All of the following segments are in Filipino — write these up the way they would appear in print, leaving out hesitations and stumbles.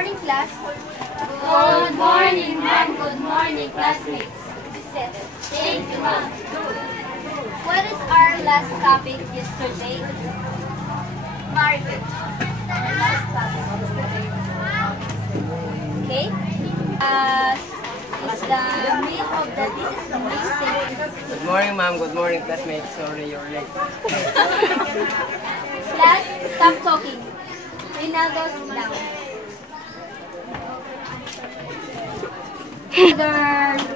morning, class. Good morning, ma'am. Good morning, classmates. Thank you, ma'am. What is our last topic yesterday? Marriage. Our last topic yesterday. Okay? Is the meal of the mistake. Good morning, ma'am. Good morning, classmates. Sorry, you're late. Class, stop talking. Rinaldo, sit down. The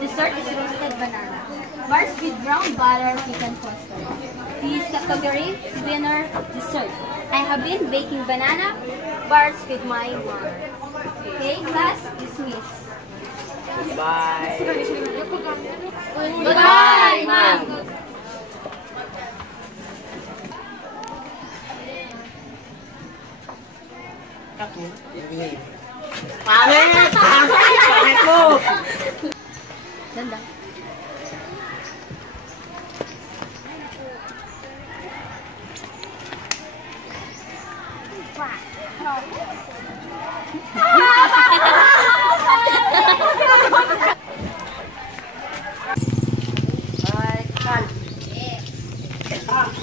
dessert is roasted banana. Bars with brown butter, pecan custard. This category winner dessert. I have been baking banana bars with my mom. Okay, class, dismiss. Bye. Goodbye, ma'am. Pangit! Pangit mo! Ganda.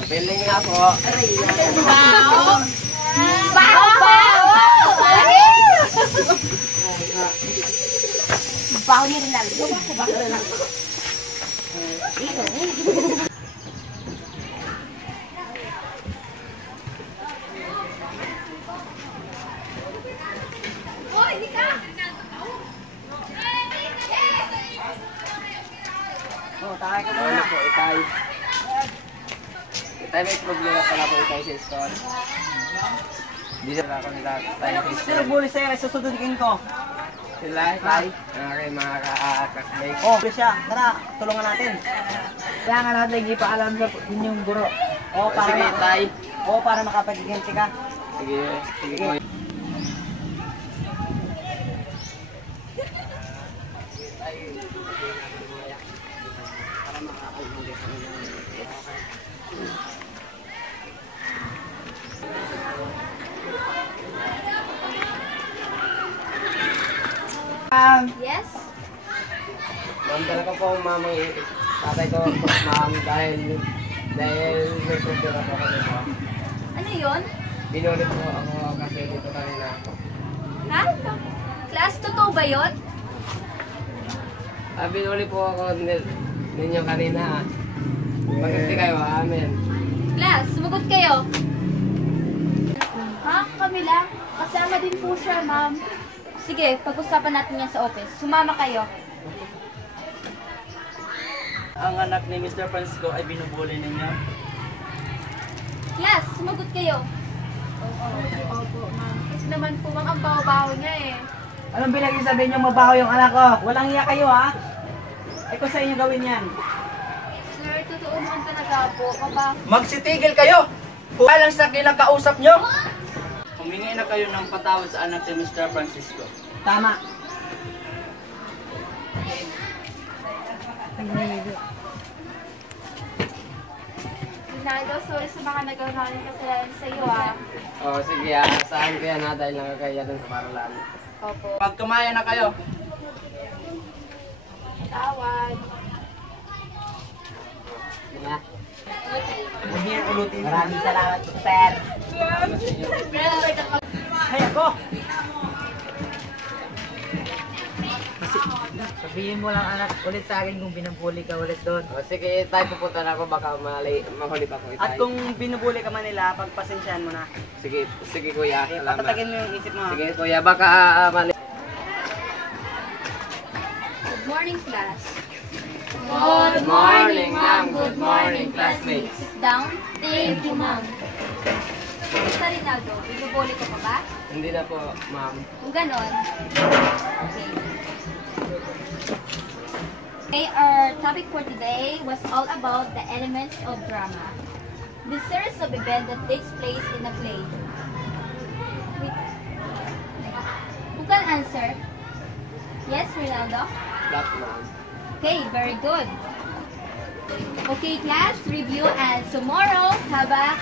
Feeling nga po. Bao! Bao! Bao ni Rinaldo. Bao ni Rinaldo. Hoy, di ka! Oh, takay ka muna po, itay. Itay, may problema pala po itay sa school. Hindi na ako nila tayo sa school. Sino bully sa'yo? Susundin ko. Sila, itay. Okay, mga kakasbay. Oh, bully siya. Tara, tulungan natin. Kaya nga natin lagi pa alam sa inyong guro. Oh, para Sige, itay. para makapag-iganti ka. Sige, sige po. Yes? Ma'am, talaga po ma'am, tatay ko, ma'am, dahil may problema po kami po. Ano yun? Binulit po ako kasi dito kanina. Ha? Class, totoo ba yun? Binulit po ako ninyo kanina. Mag-ibig kayo, amen. Class, sumagot kayo. Ha? Kami lang? Kasama din po siya, ma'am. Sige, pag-usapan natin yan sa office. Sumama kayo. Ang anak ni Mr. Francisco ay binubuli ninyo. Class, sumagot kayo. Opo, ma'am. Kasi naman po, ma'am, ang baho-baho niya eh. Anong bilagin sabihin niyo mabaho yung anak ko? Walang iya kayo ha? Ay kung sa inyo gawin yan. Sir, totoo naman talaga po. Mabaho. Magsitigil kayo! Kung alang sa kinakausap nyo! Humingi na kayo ng patawad sa anak ni Mr. Francisco. Tama. Rinaldo, sorry sa mga nagawa namin kasalanan sa iyo, ah. Oh, sige, saan ko yan dahil nakakaya dun sa paralan. Opo. Pagkumaya na kayo. Tawad. Sige. Maraming salamat po, sir. Hay ako! Sabihin mo lang anak ulit sa akin kung binabuli ka ulit doon. Oh, sige, tayo pupunta na ako, baka mahuli pa ko itay. At kung binubuli ka man nila, pagpasensyahan mo na. Sige, sige kuya, salamat. Patatagin mo yung isip mo. Sige kuya, baka mali. Good morning, class. Good morning, ma'am. Good morning, classmates. Sit down. Thank you, ma'am. Basta Rinaldo, ibubuli ko pa ba? Hindi na po, ma'am. Kung ganon. Okay. Okay, our topic for today was all about the elements of drama. The series of events that takes place in a play. Who can answer? Yes, Rinaldo? That, ma'am. Okay, very good. Okay, class, review, and tomorrow, have a...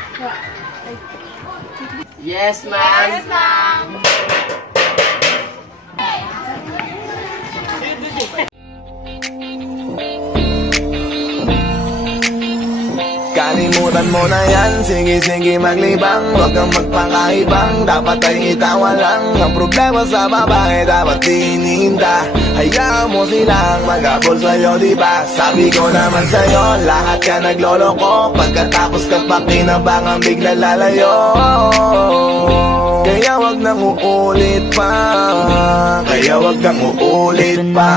Yes, ma'am. Yes, ma'am. kalimutan mo na yan. Sige maglibang, huwag kang magpakaibang. Dapat ay itawa lang. Ang problema sa babae dapat tininda. Hayaan mo silang mag-abol sa'yo, diba? Sabi ko naman sa'yo, lahat ka nagloloko. Pagkatapos ka pa kinabangang bigla lalayo. Kaya wag nang uulit pa. Kaya wag kang uulit pa.